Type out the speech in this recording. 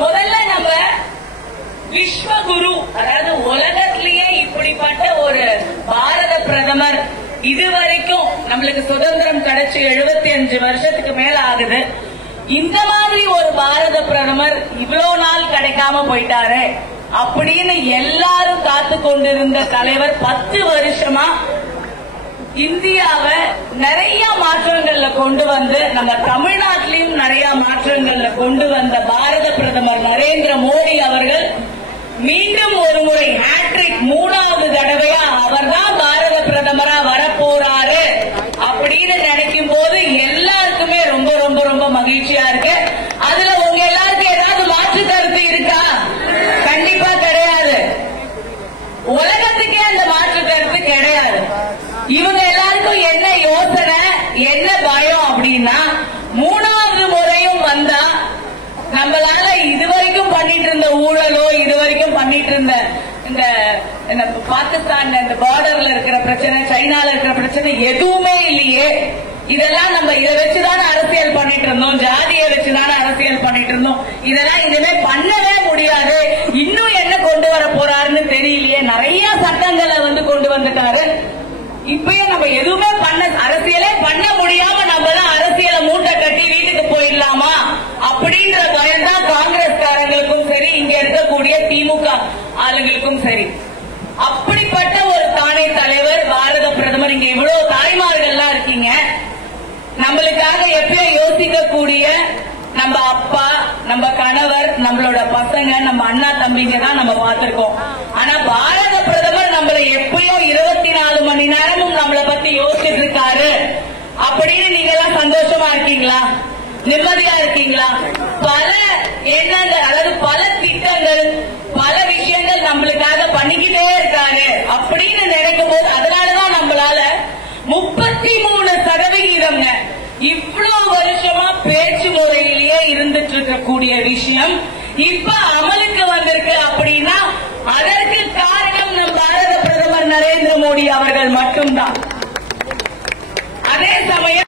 முதல்ல நம்ம விஸ்வகுரு, அதாவது உலகத்திலேயே இப்படிப்பட்ட ஒரு பாரத பிரதமர் இதுவரைக்கும் நம்மளுக்கு சுதந்திரம் கிடைச்சு 75 வருஷத்துக்கு மேல ஆகுது. இந்த மாதிரி ஒரு பாரத பிரதமர் இவ்வளவு நாள் கிடைக்காம போயிட்டாரு அப்படின்னு எல்லாரும் காத்து கொண்டிருந்த தலைவர் 10 வருஷமா இந்தியாவை நிறைய மாற்றங்கள்ல கொண்டு வந்து, நம்ம தமிழ்நாட்டிலையும் நிறைய மாற்றங்கள்ல கொண்டு வந்த பாரத பிரதமர் நரேந்திர மோடி அவர்கள் மீண்டும் ஒரு முறை ஹேட்ரிக் 3வது தடவையா அவர்தான் பாரத பிரதமரா வரப்போறாரு அப்படின்னு நினைக்கும் போது எல்லாருக்குமே ரொம்ப ரொம்ப ரொம்ப மகிழ்ச்சியா இருக்கு. அதுல உங்க எல்லாருக்கும் ஏதாவது மாற்று கருத்து இருக்கா? கண்டிப்பா கிடையாது. உலகத்துக்கே அந்த மாற்று கருத்து கிடையாது. இவங்க எல்லாருக்கும் என்ன யோசனை, என்ன பயம் அப்படின்னா, 3வது முறையும் வந்தா நம்மளால இதுவரைக்கும் பண்ணிட்டு இருந்த ஊழலோ, இதுவரைக்கும் பண்ணிட்டு இருந்த இந்த பாகிஸ்தான் இந்த பார்டர்ல இருக்கிற பிரச்சனை, சைனால இருக்கிற பிரச்சனை எதுவுமே இல்லையே. இதெல்லாம் நம்ம இதை வச்சுதானே அரசியல் பண்ணிட்டு இருந்தோம், ஜாதியை வச்சுதானே அரசியல் பண்ணிட்டு இருந்தோம். இதெல்லாம் இனிமே பண்ணவே முடியாது. இன்னும் என்ன கொண்டு வர போறாருன்னு தெரியலையே. நிறைய சட்டங்களை கொண்டு வந்துட்டாரு. இப்பயும் நம்ம எதுவுமே அரசியலே பண்ண முடியாம நம்ம தான் அரசியலை மூட்டை கட்டி வீட்டுக்கு போயிடலாமா அப்படின்ற பயம் தான் காங்கிரஸ்காரங்களுக்கும் சரி, இங்க இருக்கக்கூடிய திமுக ஆளுங்களுக்கும் சரி. அப்படிப்பட்ட ஒரு தானே தலைவர் பாரத பிரதமர். இங்க இவ்வளவு தாய்மார்கள்லாம் இருக்கீங்க. நம்மளுக்காக எப்பயும் யோசிக்கக்கூடிய நம்ம அப்பா, நம்ம கணவர், நம்மளோட பசங்க, நம்ம அண்ணா தம்பிங்க தான் நம்ம பார்த்திருக்கோம். ஆனா பாரத பிரதமர் நம்மள எப்பயும் 24 மணி நேரமும் நம்மளை பத்தி யோசிச்சுட்டு இருக்காரு அப்படின்னு நீங்க எல்லாம் சந்தோஷமா இருக்கீங்களா? நிம்மதியா இருக்கீங்களா? பல எண்ணங்கள், அதாவது பல திட்டங்கள், பல விஷயங்கள் நம்மளுக்காக பண்ணிக்கிட்டே இருக்காரு அப்படின்னு நினைக்கும் போது, அதனாலதான் நம்மளால 33% இவ்வளவு வருஷமா பேச்சு முறையிலேயே இருந்துட்டு இருக்கக்கூடிய விஷயம் இப்ப அமலுக்கு வந்திருக்கு அப்படின்னா அதற்கு காரணம் நம் பாரத பிரதமர் நரேந்திர மோடி அவர்கள் மட்டும்தான். அதே சமயம்